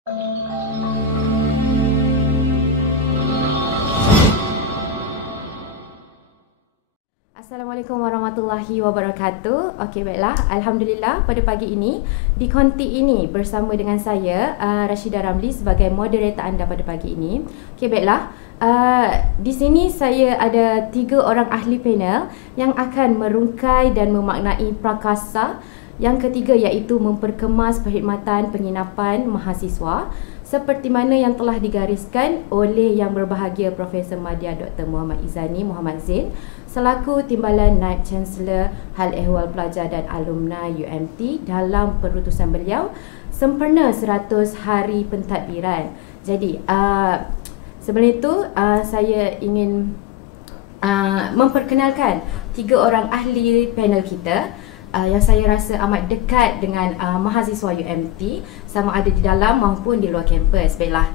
Assalamualaikum warahmatullahi wabarakatuh. Okey, baiklah. Alhamdulillah pada pagi ini di konti ini bersama dengan saya Rashidah Ramli sebagai moderator anda pada pagi ini. Okey, baiklah. Di sini saya ada 3 orang ahli panel yang akan merungkai dan memaknai prakasa yang ketiga, iaitu memperkemas perkhidmatan penginapan mahasiswa seperti mana yang telah digariskan oleh Yang Berbahagia Profesor Madya Dr. Muhammad Izzani Muhammad Zain selaku Timbalan Naib Chancellor Hal Ehwal Pelajar dan Alumni UMT dalam perutusan beliau sempena 100 hari pentadbiran. Jadi sebelum itu saya ingin memperkenalkan 3 orang ahli panel kita yang saya rasa amat dekat dengan mahasiswa UMT sama ada di dalam maupun di luar kampus. Baiklah,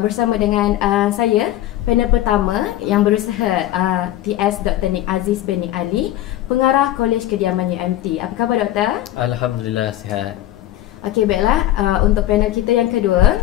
bersama dengan saya panel pertama yang berusaha TS Dr. Nik Aziz bin Nik Ali, pengarah Kolej Kediaman UMT. Apa khabar Doktor? Alhamdulillah sihat. Okey, baiklah, untuk panel kita yang kedua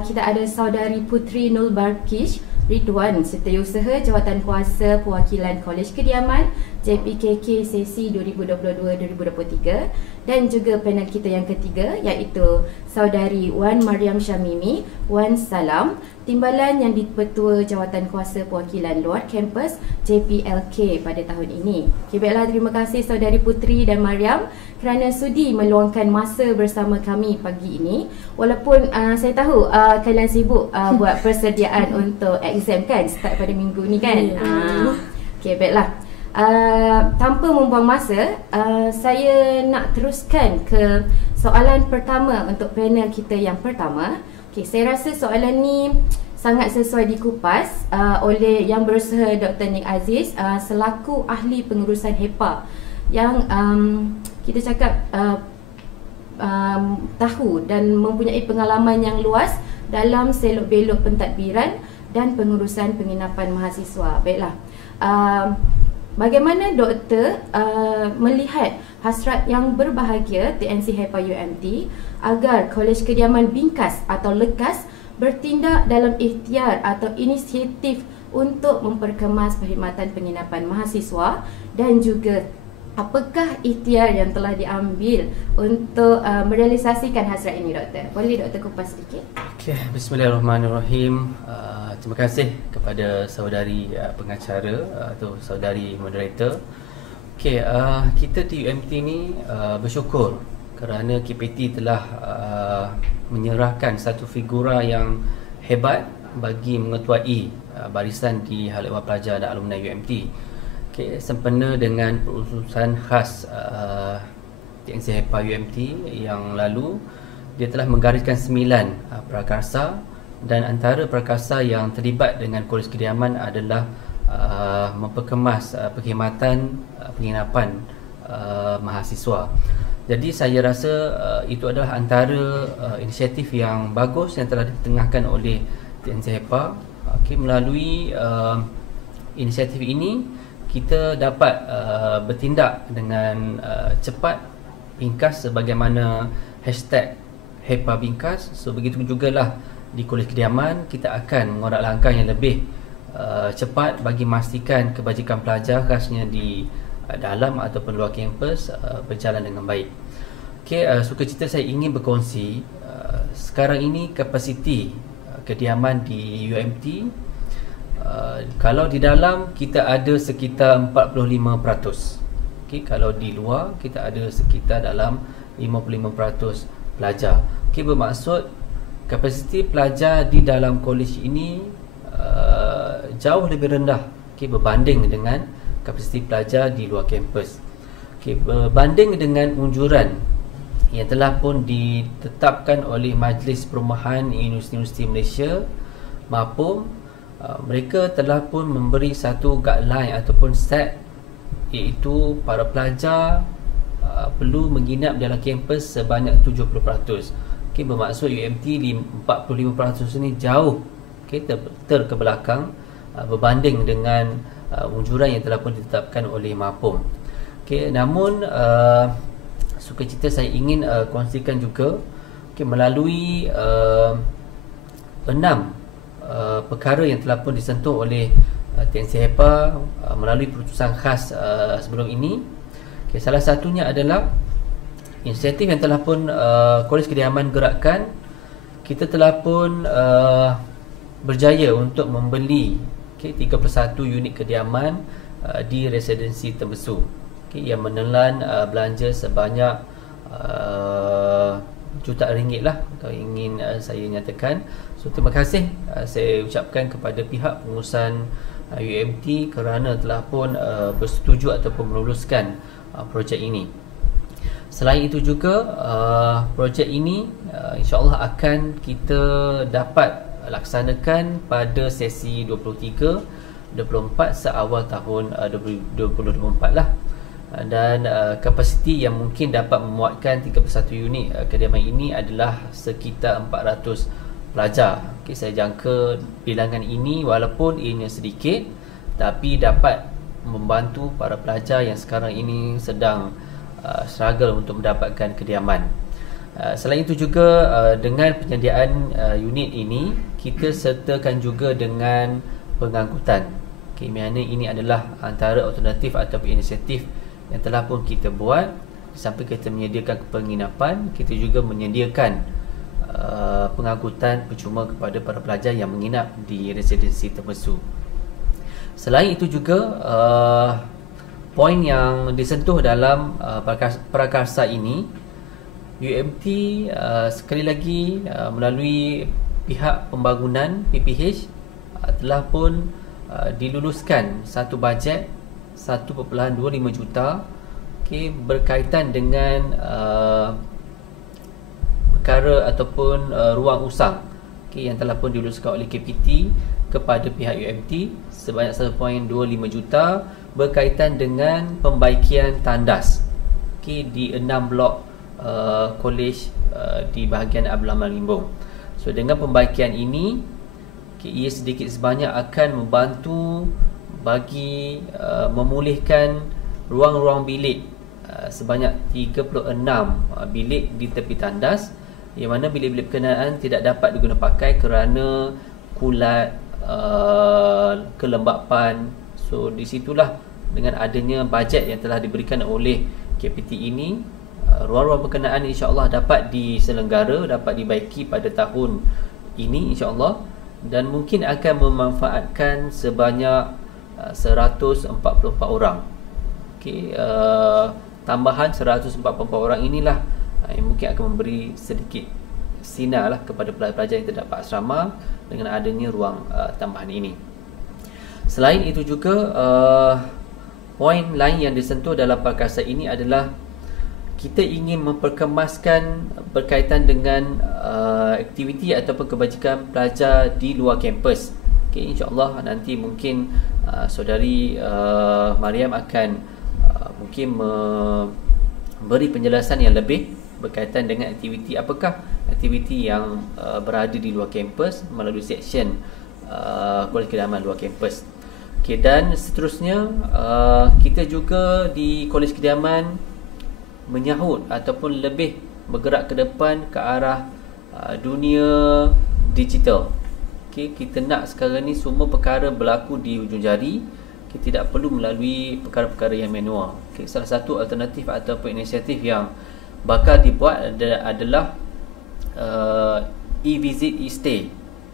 kita ada saudari Putri Nul Barkish Ridwan, Setiausaha Jawatankuasa Perwakilan Kolej Kediaman JPKK sesi 2022-2023, dan juga panel kita yang ketiga iaitu saudari Wan Mariam Syamimi Wan Salam, Timbalan yang di-Ketua Jawatankuasa Perwakilan Luar Kampus JPLK pada tahun ini. Okay, baiklah, terima kasih saudari Putri dan Mariam kerana sudi meluangkan masa bersama kami pagi ini. Walaupun saya tahu kalian sibuk buat persediaan untuk exam kan, start pada minggu ni kan. Okay, baiklah. Tanpa membuang masa, saya nak teruskan ke soalan pertama untuk panel kita yang pertama. Okay, saya rasa soalan ni sangat sesuai dikupas oleh Yang Berusaha Dr. Nik Aziz selaku ahli pengurusan HEPA yang kita cakap tahu dan mempunyai pengalaman yang luas dalam selok-belok pentadbiran dan pengurusan penginapan mahasiswa. Baiklah, bagaimana doktor melihat hasrat Yang Berbahagia TNC HEPA UMT agar Kolej Kediaman Bingkas atau Lekas bertindak dalam ikhtiar atau inisiatif untuk memperkemas perkhidmatan penginapan mahasiswa, dan juga apakah ikhtiar yang telah diambil untuk merealisasikan hasrat ini, doktor? Boleh doktor kupas sedikit? Okey, bismillahirrahmanirrahim. Terima kasih kepada saudari pengacara atau saudari moderator. Okey, kita di UMT ni bersyukur kerana KPT telah menyerahkan satu figura yang hebat bagi mengetuai barisan di Hal Ehwal Pelajar dan Alumni UMT. Okay, sempena dengan perutusan khas TNC HEPA UMT yang lalu, dia telah menggariskan 9 prakarsa, dan antara prakarsa yang terlibat dengan Kolej Kediaman adalah memperkemas perkhidmatan penginapan mahasiswa. Jadi saya rasa itu adalah antara inisiatif yang bagus yang telah ditengahkan oleh TNC HEPA. Okay, melalui inisiatif ini kita dapat bertindak dengan cepat, bingkas sebagaimana hashtag HEPA Bingkas. So begitu jugalah di Kolej Kediaman kita akan mengorak langkah yang lebih cepat bagi memastikan kebajikan pelajar khasnya di dalam ataupun luar kampus berjalan dengan baik. Okay, sukacita saya ingin berkongsi sekarang ini kapasiti kediaman di UMT, kalau di dalam kita ada sekitar 45%. Okay, kalau di luar kita ada sekitar dalam 55% pelajar. Okay, bermaksud kapasiti pelajar di dalam kolej ini jauh lebih rendah, okay, berbanding dengan kapasiti pelajar di luar kampus. Okay, berbanding dengan unjuran yang telah pun ditetapkan oleh Majlis Perumahan Universiti Malaysia, maupun mereka telah pun memberi satu guideline ataupun set, iaitu para pelajar perlu menginap dalam kampus sebanyak 70%. Okay, bermaksud UMT di 45% ini jauh, okay, terkebelakang berbanding dengan unjuran yang telah pun ditetapkan oleh MAPUM. Okay, namun sukacita saya ingin kongsikan juga, melalui 6 perkara yang telah pun disentuh oleh TNC HEPA melalui keputusan khas sebelum ini. Salah satunya adalah inisiatif yang telah pun Kolej Kediaman gerakkan. Kita telah pun berjaya untuk membeli 31 unit kediaman di residensi Tembusu, yang menelan belanja sebanyak jutaan ringgit lah, kalau ingin saya nyatakan. So terima kasih saya ucapkan kepada pihak pengurusan UMT kerana telah pun bersetuju ataupun meluluskan projek ini. Selain itu juga projek ini insyaAllah akan kita dapat laksanakan pada sesi 23-24 seawal tahun 2024 lah. Dan kapasiti yang mungkin dapat memuatkan 31 unit kediaman ini adalah sekitar 400 pelajar. Saya jangka bilangan ini walaupun ianya sedikit, tapi dapat membantu para pelajar yang sekarang ini sedang struggle untuk mendapatkan kediaman. Selain itu juga dengan penyediaan unit ini, kita sertakan juga dengan pengangkutan. Mana ini adalah antara alternatif ataupun inisiatif yang telah pun kita buat. Sampai kita menyediakan penginapan, kita juga menyediakan pengangkutan percuma kepada para pelajar yang menginap di residensi Tembusu. Selain itu juga poin yang disentuh dalam prakarsa ini, UMT sekali lagi melalui pihak pembangunan PPH telah pun diluluskan satu bajet 1.25 juta berkaitan dengan perkara ataupun ruang usang yang telah pun diluluskan oleh KPT kepada pihak UMT sebanyak 1.25 juta berkaitan dengan pembaikian tandas di 6 blok kolej di bahagian Abdul Rahman Limbung. So dengan pembaikian ini, ia sedikit sebanyak akan membantu bagi memulihkan ruang-ruang bilik sebanyak 36 bilik di tepi tandas, yang mana bilik-bilik berkenaan tidak dapat digunakan pakai kerana kulat, kelembapan. So di situlah dengan adanya bajet yang telah diberikan oleh KPT ini, ruang-ruang berkenaan insya-Allah dapat diselenggara, dapat dibaiki pada tahun ini insya-Allah, dan mungkin akan memanfaatkan sebanyak 144 orang. Tambahan 144 orang inilah yang mungkin akan memberi sedikit sinar lah kepada pelajar yang terdapat asrama dengan adanya ruang tambahan ini. Selain itu juga poin lain yang disentuh dalam prakarsa ini adalah kita ingin memperkemaskan berkaitan dengan aktiviti ataupun kebajikan pelajar di luar kampus. InsyaAllah nanti mungkin saudari Mariam akan mungkin memberi penjelasan yang lebih berkaitan dengan aktiviti apakah aktiviti yang berada di luar kampus melalui seksyen Kolej Kediaman luar kampus. Dan seterusnya kita juga di Kolej Kediaman menyahut ataupun lebih bergerak ke depan ke arah dunia digital. Kita nak sekarang ni semua perkara berlaku di hujung jari. Kita tidak perlu melalui perkara-perkara yang manual. Salah satu alternatif ataupun inisiatif yang bakal dibuat adalah e-visit e-stay,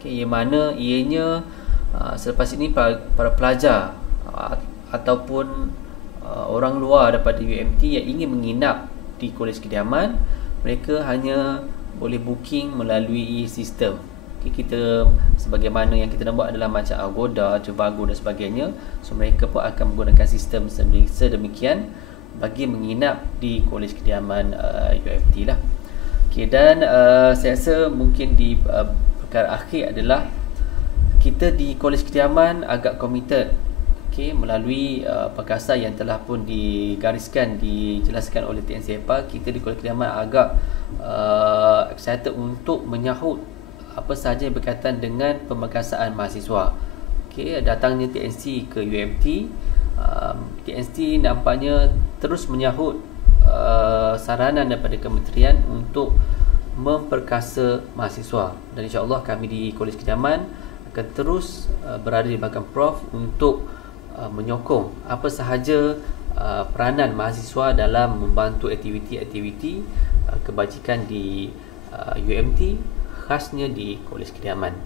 yang mana ianya selepas ini para pelajar ataupun orang luar daripada UMT yang ingin menginap di Kolej Kediaman, mereka hanya boleh booking melalui e-sistem. Kita sebagaimana yang kita nak buat adalah macam Agoda, Trivago dan sebagainya. So mereka pun akan menggunakan sistem sedemikian bagi menginap di Kolej Kediaman UMT lah. Dan saya rasa mungkin di perkara akhir adalah kita di Kolej Kediaman agak committed melalui perkasa yang telah pun digariskan, dijelaskan oleh TNC HEPA. Kita di Kolej Kediaman agak excited untuk menyahut apa sahaja yang berkaitan dengan pemerkasaan mahasiswa. Datangnya TNC ke UMT, TNC nampaknya terus menyahut saranan daripada kementerian untuk memperkasa mahasiswa, dan insya-Allah kami di Kolej Kediaman akan terus berada di belakang Prof untuk menyokong apa sahaja peranan mahasiswa dalam membantu aktiviti-aktiviti kebajikan di UMT, khasnya di Kolej Kediaman.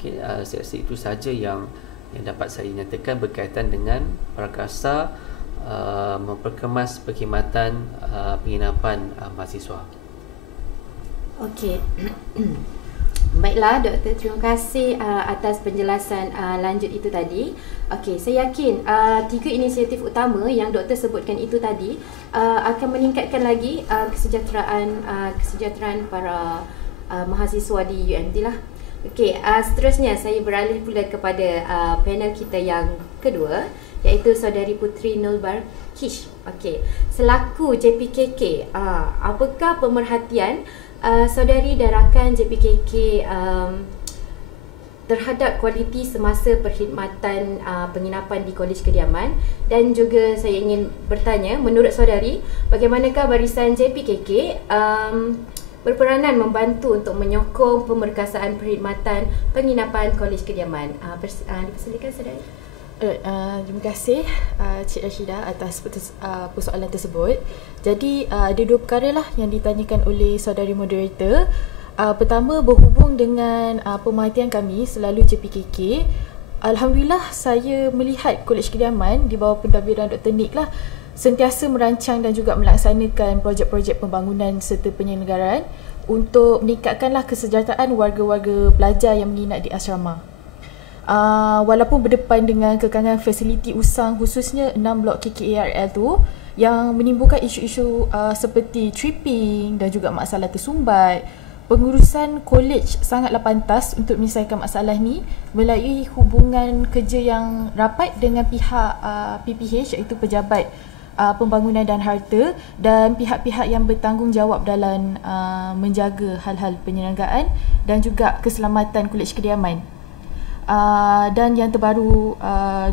Okey, saya rasa itu sahaja yang dapat saya nyatakan berkaitan dengan prakasa memperkemas perkhidmatan penginapan mahasiswa. Okey. Baiklah Doktor, terima kasih atas penjelasan lanjut itu tadi. Okey, saya yakin 3 inisiatif utama yang Doktor sebutkan itu tadi akan meningkatkan lagi kesejahteraan para mahasiswa di UMT lah. Okey, seterusnya saya beralih pula kepada panel kita yang kedua, iaitu Saudari Putri Nulbarkish. Okey, selaku JPKK, apakah pemerhatian saudari dan rakan JPKK terhadap kualiti semasa perkhidmatan penginapan di Kolej Kediaman? Dan juga saya ingin bertanya, menurut saudari, bagaimanakah barisan JPKK berperanan membantu untuk menyokong pemerkasaan perkhidmatan penginapan Kolej Kediaman? Dipersilakan saudari. Terima kasih Cik Rashidah atas persoalan tersebut. Jadi ada 2 perkara lah yang ditanyakan oleh saudari moderator. Pertama, berhubung dengan pemerhatian kami selalu JPKK. Alhamdulillah, saya melihat Kolej Kediaman di bawah pentadbiran Dr. Nick lah sentiasa merancang dan juga melaksanakan projek-projek pembangunan serta penyelenggaraan untuk meningkatkanlah kesejahteraan warga-warga pelajar yang menginap di asrama. Walaupun berdepan dengan kekangan fasiliti usang, khususnya 6 blok KKARL tu yang menimbulkan isu-isu seperti tripping dan juga masalah tersumbat, pengurusan kolej sangatlah pantas untuk menyelesaikan masalah ni melalui hubungan kerja yang rapat dengan pihak PPH, iaitu Pejabat Pembangunan dan Harta, dan pihak-pihak yang bertanggungjawab dalam menjaga hal-hal penyelenggaraan dan juga keselamatan Kolej Kediaman. Dan yang terbaru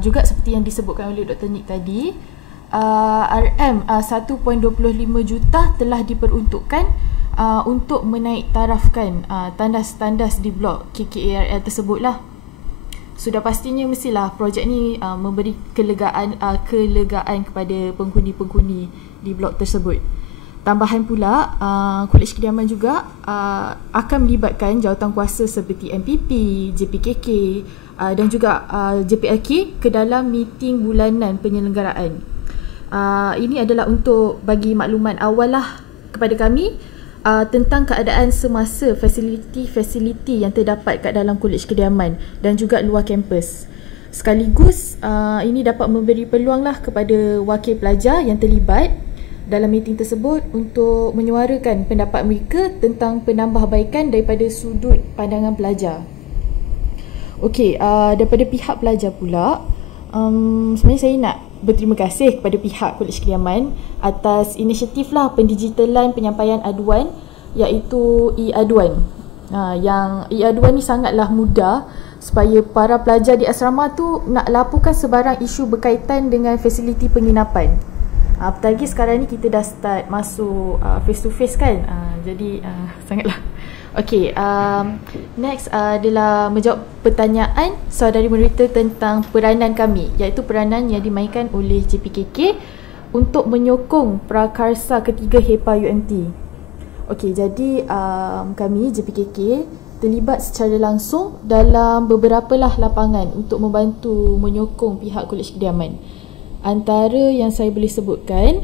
juga seperti yang disebutkan oleh Dr. Nick tadi, RM 1.25 juta telah diperuntukkan untuk menaik tarafkan tandas-tandas di blok KKARL tersebutlah. Sudah pastinya mestilah projek ni memberi kelegaan kepada penghuni-penghuni di blok tersebut. Tambahan pula, Kolej Kediaman juga akan melibatkan jawatankuasa seperti MPP, JPKK dan juga JPLK ke dalam meeting bulanan penyelenggaraan. Ini adalah untuk bagi makluman awal lah kepada kami tentang keadaan semasa fasiliti-fasiliti yang terdapat kat dalam Kolej Kediaman dan juga luar kampus. Sekaligus ini dapat memberi peluang lah kepada wakil pelajar yang terlibat dalam meeting tersebut untuk menyuarakan pendapat mereka tentang penambahbaikan daripada sudut pandangan pelajar. Okey, daripada pihak pelajar pula, sebenarnya saya nak berterima kasih kepada pihak Kolej Kediaman atas inisiatif lah pendigitalan penyampaian aduan, iaitu e-aduan. Yang e-aduan ni sangatlah mudah supaya para pelajar di asrama tu nak laporkan sebarang isu berkaitan dengan fasiliti penginapan. Apatagi sekarang ni kita dah start masuk face to face kan, jadi sangatlah. Okey, next adalah menjawab pertanyaan saudari moderator tentang peranan kami, iaitu peranan yang dimainkan oleh JPKK untuk menyokong prakarsa ketiga HEPA UMT. Okey, jadi kami JPKK terlibat secara langsung dalam beberapa lah lapangan untuk membantu menyokong pihak Kolej Kediaman. Antara yang saya boleh sebutkan,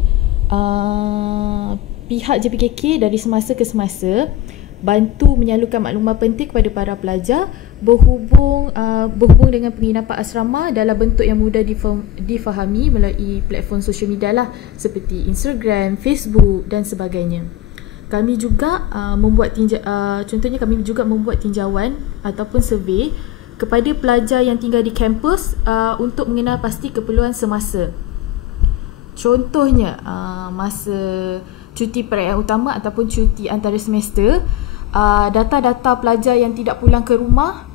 pihak JPKK dari semasa ke semasa bantu menyalurkan maklumat penting kepada para pelajar berhubung dengan penginapan asrama dalam bentuk yang mudah difahami melalui platform sosial media lah, seperti Instagram, Facebook dan sebagainya. Kami juga contohnya kami juga membuat tinjauan ataupun survey kepada pelajar yang tinggal di kampus untuk mengenal pasti keperluan semasa. Contohnya masa cuti perayaan utama ataupun cuti antara semester, data-data pelajar yang tidak pulang ke rumah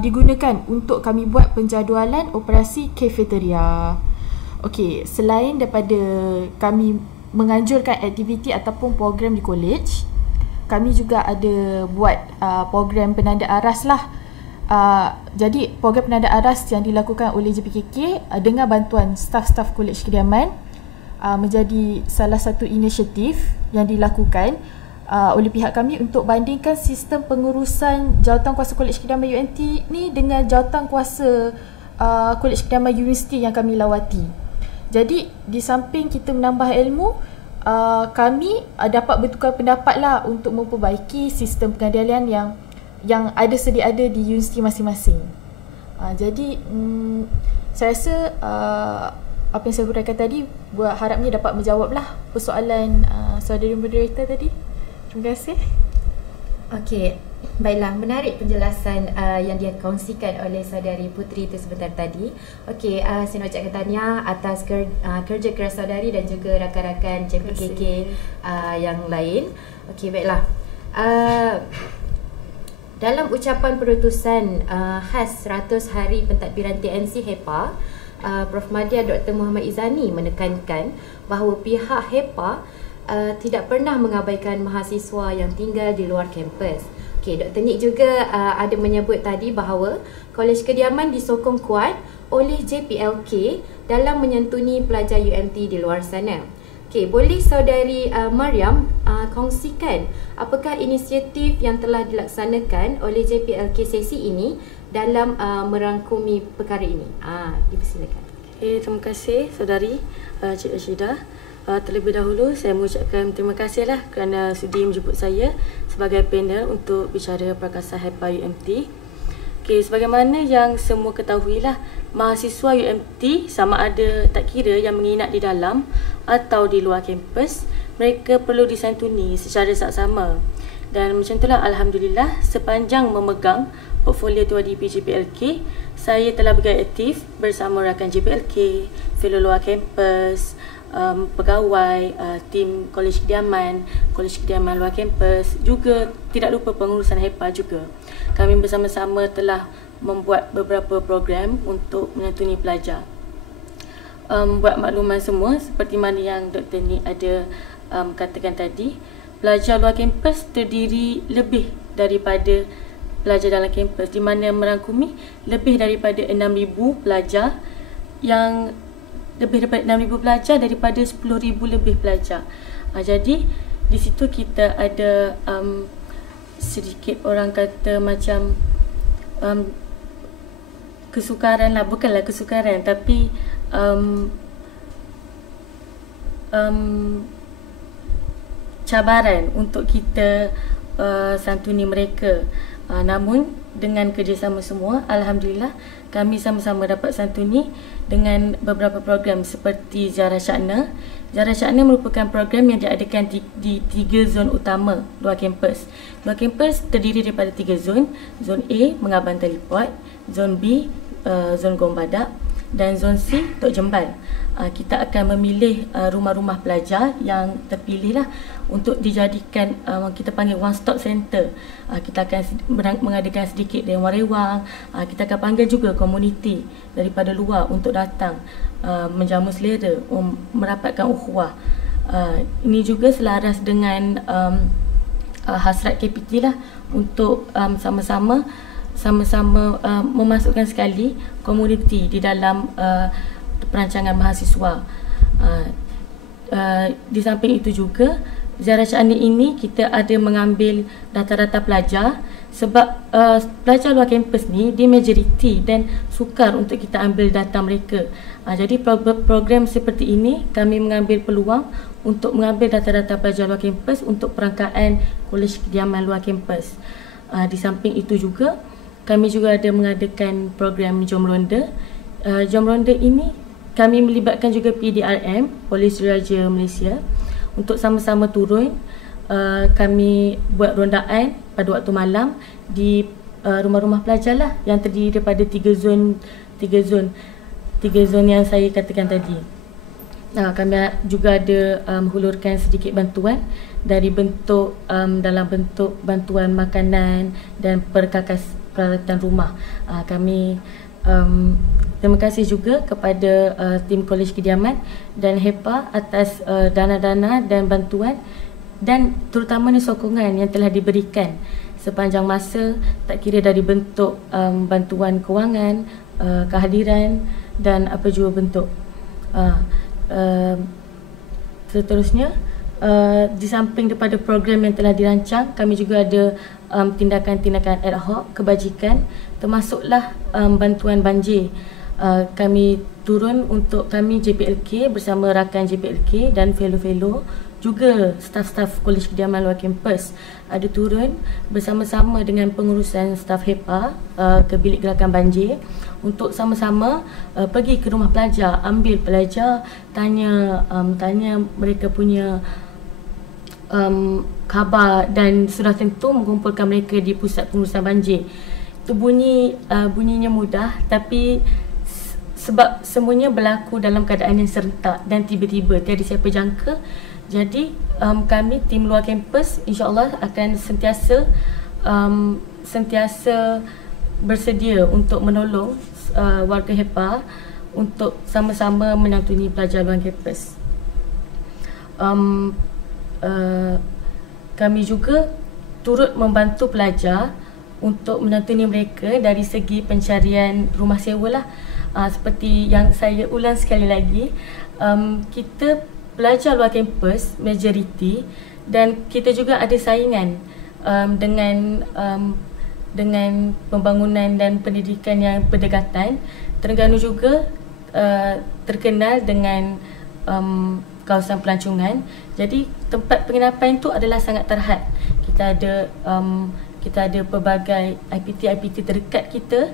digunakan untuk kami buat penjadualan operasi kafeteria. Okey, selain daripada kami menganjurkan aktiviti ataupun program di kolej, kami juga ada buat program penanda aras lah. Jadi program penanda aras yang dilakukan oleh JPKK dengan bantuan staf-staf Kolej Kediaman menjadi salah satu inisiatif yang dilakukan oleh pihak kami untuk bandingkan sistem pengurusan jawatankuasa Kolej Kediaman UMT ni dengan jawatankuasa Kolej Kediaman Universiti yang kami lawati. Jadi di samping kita menambah ilmu, kami dapat bertukar pendapat lah untuk memperbaiki sistem pengadilan yang ada sedia ada di universiti masing-masing. Jadi saya rasa apa yang saya huraikan tadi harapnya dapat menjawablah persoalan saudari moderator tadi. Terima kasih. Okey, baiklah, menarik penjelasan yang dia kongsikan oleh saudari Putri itu sebentar tadi. Okey, saya nak ucapkan tahniah atas kerja keras saudari dan juga rakan-rakan JPKK yang lain. Okey, baiklah. Dalam ucapan perutusan khas 100 hari pentadbiran TNC HEPA, Prof. Madya Dr. Muhammad Izani menekankan bahawa pihak HEPA tidak pernah mengabaikan mahasiswa yang tinggal di luar kampus. Okey, Dr. Nik juga ada menyebut tadi bahawa Kolej Kediaman disokong kuat oleh JPLK dalam menyantuni pelajar UMT di luar sana. Okey, boleh saudari Mariam kongsikan apakah inisiatif yang telah dilaksanakan oleh JPLK sesi ini dalam merangkumi perkara ini? Dipersilakan. Okay, terima kasih saudari Cik Rashidah. Terlebih dahulu saya mengucapkan terima kasihlah kerana sudi menjemput saya sebagai panel untuk bicara Prakasa HEPA UMT. Okay, sebagaimana yang semua ketahuilah, mahasiswa UMT sama ada tak kira yang menginap di dalam atau di luar kampus, mereka perlu disantuni secara saksama. Dan macam itulah, alhamdulillah, sepanjang memegang portfolio Tuan DP JPLK, saya telah bergaya aktif bersama rakan JPLK, fellow luar kampus, pegawai, tim Kolej Kediaman luar kampus, juga tidak lupa pengurusan HEPA juga. Kami bersama-sama telah membuat beberapa program untuk menyantuni pelajar. Buat makluman semua, seperti mana yang Dr. Nik ada katakan tadi, pelajar luar kampus terdiri lebih daripada pelajar dalam kampus, di mana merangkumi lebih daripada 6,000 pelajar yang lebih daripada 6,000 pelajar daripada 10,000 lebih pelajar. Jadi di situ kita ada sedikit orang kata macam kesukaran lah, bukanlah kesukaran tapi cabaran untuk kita santuni mereka. Namun dengan kerjasama semua, alhamdulillah kami sama-sama dapat santuni dengan beberapa program seperti Ziarah Syakna. Ziarah Syakna merupakan program yang diadakan di 3 zon utama luar kampus. Luar kampus terdiri daripada 3 zon. Zon A, Mengaban Teleport, Zon B, Zon Gombadak, dan Zon C, Tok Jembal. Kita akan memilih rumah-rumah pelajar yang terpilih lah untuk dijadikan kita panggil one stop center. Kita akan mengadakan sedikit rewang-rewang. Kita akan panggil juga komuniti daripada luar untuk datang menjamu selera, merapatkan ukhuwah. Ini juga selaras dengan hasrat KPT lah untuk sama-sama memasukkan sekali komuniti di dalam perancangan mahasiswa. Di samping itu juga, Ziarah Syakna ini kita ada mengambil data-data pelajar sebab pelajar luar kampus ni dia majoriti dan sukar untuk kita ambil data mereka. Jadi program seperti ini kami mengambil peluang untuk mengambil data-data pelajar luar kampus untuk perangkaan Kolej Kediaman luar kampus. Di samping itu juga kami juga ada mengadakan program Jom Ronda. Jom Ronda ini kami melibatkan juga PDRM, Polis Diraja Malaysia, untuk sama-sama turun. Kami buat rondaan pada waktu malam di rumah-rumah pelajar lah yang terdiri daripada 3 zon yang saya katakan tadi. Kami juga ada hulurkan sedikit bantuan dari dalam bentuk bantuan makanan dan peralatan rumah. Kami terima kasih juga kepada tim Kolej Kediaman dan HEPA atas dana-dana dan bantuan dan terutamanya sokongan yang telah diberikan sepanjang masa, tak kira dari bentuk bantuan kewangan, kehadiran dan apa jua bentuk. Seterusnya, di samping daripada program yang telah dirancang, kami juga ada tindakan-tindakan ad hoc kebajikan, termasuklah bantuan banjir. Kami turun untuk kami JPLK bersama rakan JPLK dan fellow-fellow, juga staf-staf Kolej Kediaman luar kampus ada turun bersama-sama dengan pengurusan staf HEPA ke bilik gerakan banjir untuk sama-sama pergi ke rumah pelajar, ambil pelajar, tanya mereka punya khabar, dan sudah tentu mengumpulkan mereka di pusat pengurusan banjir. Itu bunyinya mudah, tapi sebab semuanya berlaku dalam keadaan yang serentak dan tiba-tiba, tiada siapa jangka. Jadi kami tim luar kampus insya-Allah akan sentiasa bersedia untuk menolong warga HEPA untuk sama-sama menyantuni pelajar luar kampus. Kami juga turut membantu pelajar untuk menyantuni mereka dari segi pencarian rumah sewa lah. Seperti yang saya ulang sekali lagi, kita pelajar luar kampus majoriti, dan kita juga ada saingan dengan pembangunan dan pendidikan yang berdekatan. Terengganu juga terkenal dengan kawasan pelancongan. Jadi tempat penginapan itu adalah sangat terhad. Kita ada pelbagai IPT terdekat kita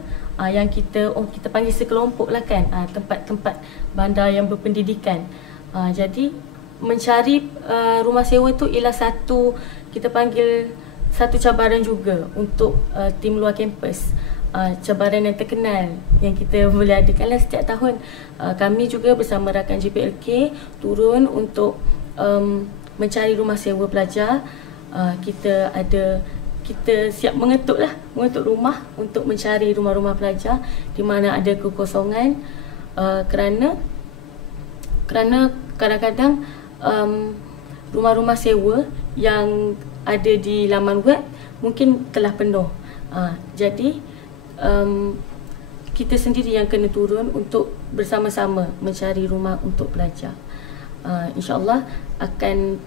yang kita panggil sekelompok lah kan, tempat-tempat bandar yang berpendidikan. Jadi mencari rumah sewa itu ialah kita panggil satu cabaran juga untuk tim luar kampus. Cabaran yang terkenal yang kita boleh adakanlah setiap tahun. Kami juga bersama rakan JPLK turun untuk mencari rumah sewa pelajar. Kita siap mengetuk rumah untuk mencari rumah-rumah pelajar di mana ada kekosongan, kerana kadang-kadang rumah-rumah sewa yang ada di laman web mungkin telah penuh. Jadi kita sendiri yang kena turun untuk bersama-sama mencari rumah untuk pelajar. InsyaAllah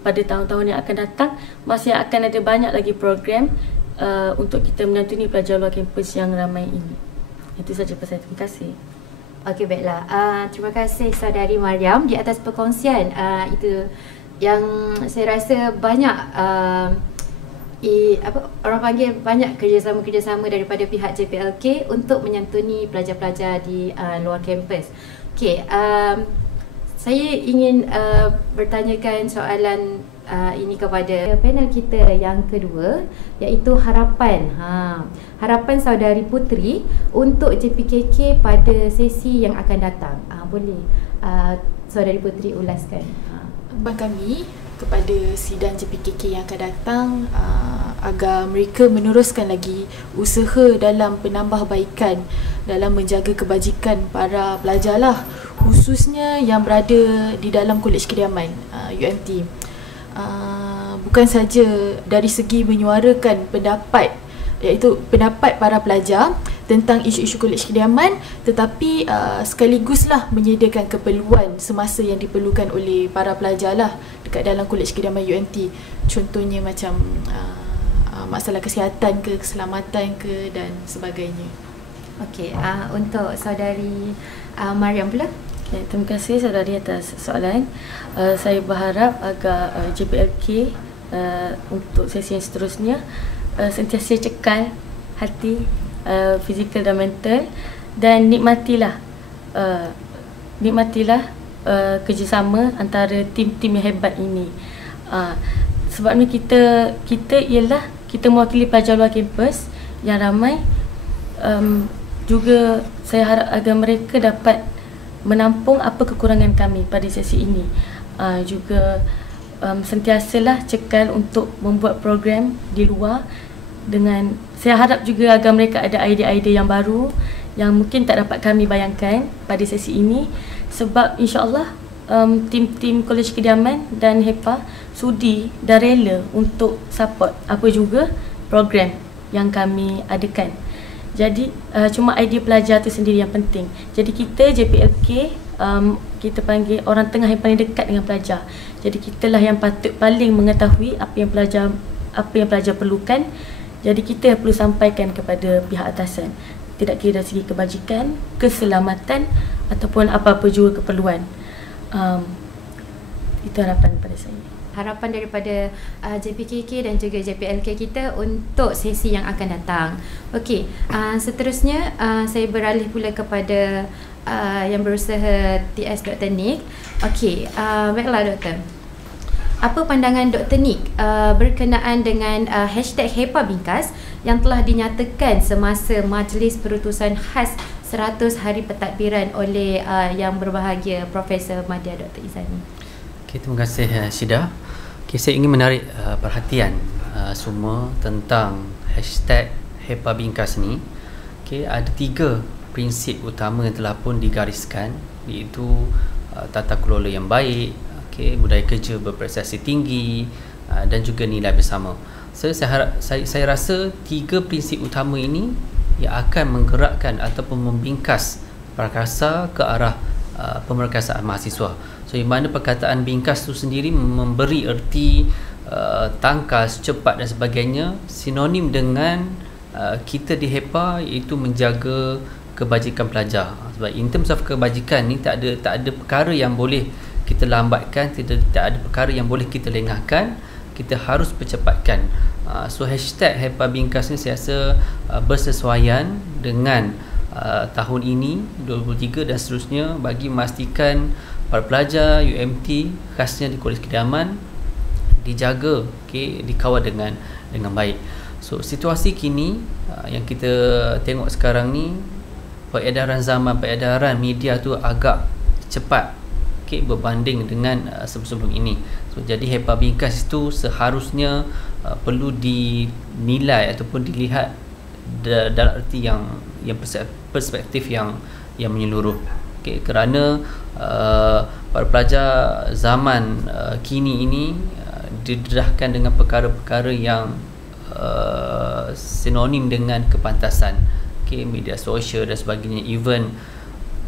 pada tahun-tahun yang akan datang masih akan ada banyak lagi program untuk kita menyantuni pelajar luar kampus yang ramai ini. Itu saja pesan. Terima kasih. Okey, baiklah. Terima kasih Saudari Mariam di atas perkongsian. Itu yang saya rasa banyak orang panggil banyak kerjasama daripada pihak JPLK untuk menyantuni pelajar-pelajar di luar kampus. Okey, saya ingin bertanyakan soalan ini kepada panel kita yang kedua, iaitu harapan Saudari Putri untuk JPKK pada sesi yang akan datang. Boleh Saudari Putri ulaskan? Harapan kami kepada sidang JPKK yang akan datang agar mereka meneruskan lagi usaha dalam penambahbaikan dalam menjaga kebajikan para pelajar lah, khususnya yang berada di dalam Kolej Kediaman UMT. Bukan saja dari segi menyuarakan pendapat, iaitu pendapat para pelajar tentang isu-isu Kolej Kediaman, tetapi sekaliguslah menyediakan keperluan semasa yang diperlukan oleh para pelajar lah dekat dalam Kolej Kediaman UMT. Contohnya macam masalah kesihatan ke, keselamatan ke dan sebagainya. Okey, untuk Saudari Mariam pula. Okay, terima kasih saudari atas soalan. Saya berharap agar JPLK untuk sesi yang seterusnya sentiasa cekal hati, fizikal dan mental, dan nikmatilah kerjasama antara tim-tim yang hebat ini. Sebabnya kita ialah kita mewakili pelajar luar kampus yang ramai. Juga saya harap agar mereka dapat menampung apa kekurangan kami pada sesi ini. Juga sentiasalah cekal untuk membuat program di luar. Dengan saya harap juga agar mereka ada idea-idea yang baru yang mungkin tak dapat kami bayangkan pada sesi ini, sebab insya-Allah tim-tim Kolej Kediaman dan HEPA sudi dan rela untuk support apa juga program yang kami adakan. Jadi cuma idea pelajar tu sendiri yang penting. Jadi kita JPLK kita panggil orang tengah yang paling dekat dengan pelajar. Jadi kitalah yang patut paling mengetahui apa yang pelajar perlukan. Jadi kita perlu sampaikan kepada pihak atasan. Tidak kira dari segi kebajikan, keselamatan ataupun apa-apa juga keperluan. Itu harapan pada saya. Harapan daripada JPKK dan juga JPLK kita untuk sesi yang akan datang. Okey, seterusnya saya beralih pula kepada yang berusaha TS Dr. Nick. Okey, baiklah Doktor. Apa pandangan Dr. Nick berkenaan dengan hashtag HEPA Bingkas yang telah dinyatakan semasa Majlis Perutusan Khas 100 Hari Pentadbiran oleh Yang Berbahagia Profesor Madya Dr. Izani? Okay, terima kasih Syida. Okay, saya ingin menarik perhatian semua tentang hashtag HEPA Bingkas ni. Okay, ada 3 prinsip utama yang telah pun digariskan, iaitu tata kelola yang baik, okay, budaya kerja berprestasi tinggi dan juga nilai bersama. Saya rasa 3 prinsip utama ini yang akan menggerakkan ataupun membingkas prakarsa ke arah pemerkasaan mahasiswa. So, di mana perkataan bingkas tu sendiri memberi erti tangkas, cepat dan sebagainya, sinonim dengan kita di HEPA, iaitu menjaga kebajikan pelajar. Sebab in terms of kebajikan ni tak ada perkara yang boleh kita lambatkan, tak ada perkara yang boleh kita lengahkan, kita harus percepatkan. So hashtag HEPA Bingkas ni saya rasa bersesuaian dengan tahun ini 2023 dan seterusnya, bagi memastikan para pelajar UMT khasnya di Kolej Kediaman dijaga, okay, dikawal dengan baik. So situasi kini yang kita tengok sekarang ni, peredaran zaman, peredaran media tu agak cepat, okay, berbanding dengan sebelum ini. So jadi HEPA Bingkas itu seharusnya perlu dinilai ataupun dilihat dalam erti yang perspektif yang menyeluruh. Okay, kerana para pelajar zaman kini ini didedahkan dengan perkara-perkara yang sinonim dengan kepantasan, okay, media sosial dan sebagainya. Even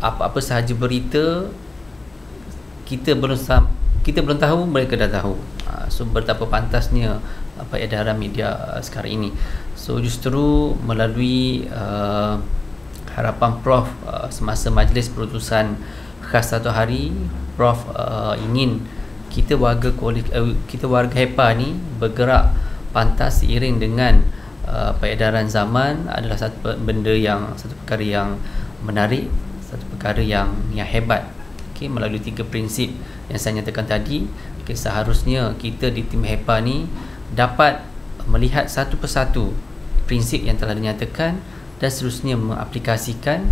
apa-apa sahaja berita kita belum tahu, mereka dah tahu. So betapa pantasnya peredaran media sekarang ini. So justru melalui harapan Prof semasa Majlis Perutusan Khas 1 hari, Prof ingin kita warga HEPA ni bergerak pantas seiring dengan peredaran zaman adalah satu perkara yang menarik, satu perkara yang hebat. Okay, melalui 3 prinsip yang saya nyatakan tadi, okay, seharusnya kita di tim HEPA ni dapat melihat satu persatu prinsip yang telah dinyatakan dan seterusnya mengaplikasikan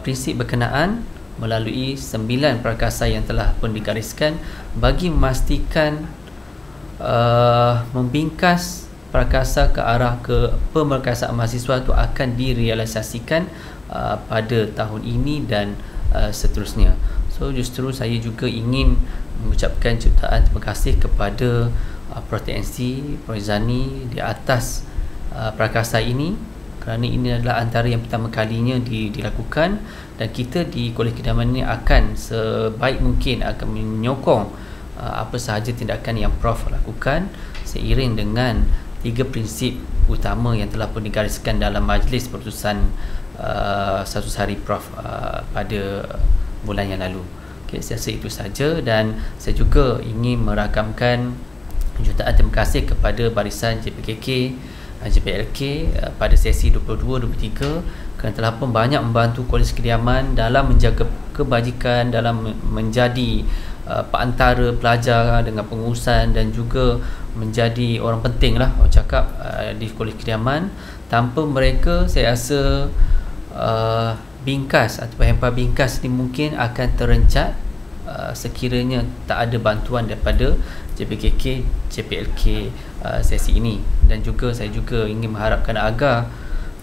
prinsip berkenaan melalui 9 prakarsa yang telah pun digariskan bagi memastikan membingkas prakarsa ke arah ke pemerkasaan mahasiswa itu akan direalisasikan pada tahun ini dan seterusnya. So justru saya juga ingin mengucapkan jutaan terima kasih kepada Prof TNC, Prof Izani di atas prakarsa ini, kerana ini adalah antara yang pertama kalinya dilakukan, dan kita di Kolej Kediaman ini akan sebaik mungkin akan menyokong apa sahaja tindakan yang Prof lakukan seiring dengan 3 prinsip utama yang telah pun digariskan dalam Majlis Perutusan 1 hari Prof pada bulan yang lalu. Okay, saya rasa itu saja, dan saya juga ingin merakamkan jutaan terima kasih kepada barisan JPKK, JPLK pada sesi 22-23 kerana telah pun banyak membantu Kolej Kediaman dalam menjaga kebajikan, dalam menjadi perantara pelajar dengan pengurusan dan juga menjadi orang penting lah orang cakap di Kolej Kediaman. Tanpa mereka saya rasa bingkas atau HEPA Bingkas ni mungkin akan terencat sekiranya tak ada bantuan daripada JPKK, JPLK sesi ini. Dan juga saya juga ingin mengharapkan agar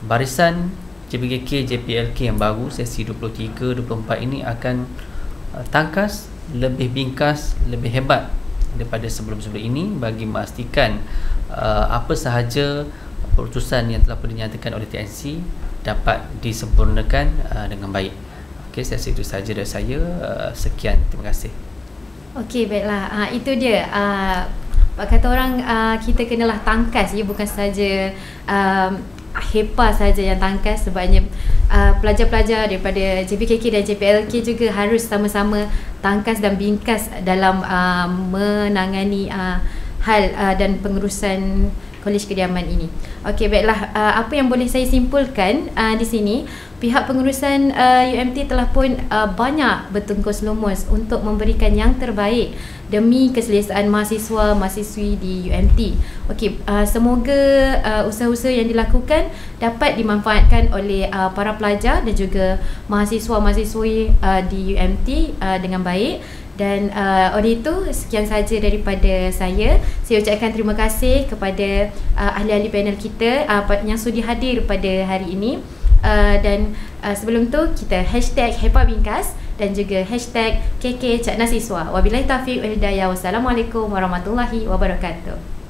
barisan JPKK, JPLK yang baru sesi 23-24 ini akan tangkas lebih bingkas, lebih hebat daripada sebelum-sebelum ini bagi memastikan apa sahaja keputusan yang telah dinyatakan oleh TNC dapat disempurnakan dengan baik. Okey, saya rasa itu sahaja dari saya. Sekian, terima kasih. Okey, baiklah. Itu dia. Kata orang, kita kenalah tangkas, ya, bukan saja HEPA saja yang tangkas, sebabnya pelajar-pelajar daripada JPKK dan JPLK juga harus sama-sama tangkas dan bingkas dalam menangani hal dan pengurusan Kolej Kediaman ini. Okey, baiklah. Apa yang boleh saya simpulkan di sini, pihak pengurusan UMT telah pun banyak bertungkus lumus untuk memberikan yang terbaik demi keselesaan mahasiswa-mahasiswi di UMT. Okey, semoga usaha-usaha yang dilakukan dapat dimanfaatkan oleh para pelajar dan juga mahasiswa-mahasiswi di UMT dengan baik. Dan oleh itu, sekian saja daripada saya. Saya ucapkan terima kasih kepada ahli-ahli panel kita yang sudi hadir pada hari ini. Dan sebelum tu, kita #HEPA Bingkas dan juga #KK Cakna Siswa. Wabillahi taufiq wal hidayah. Wassalamualaikum warahmatullahi wabarakatuh.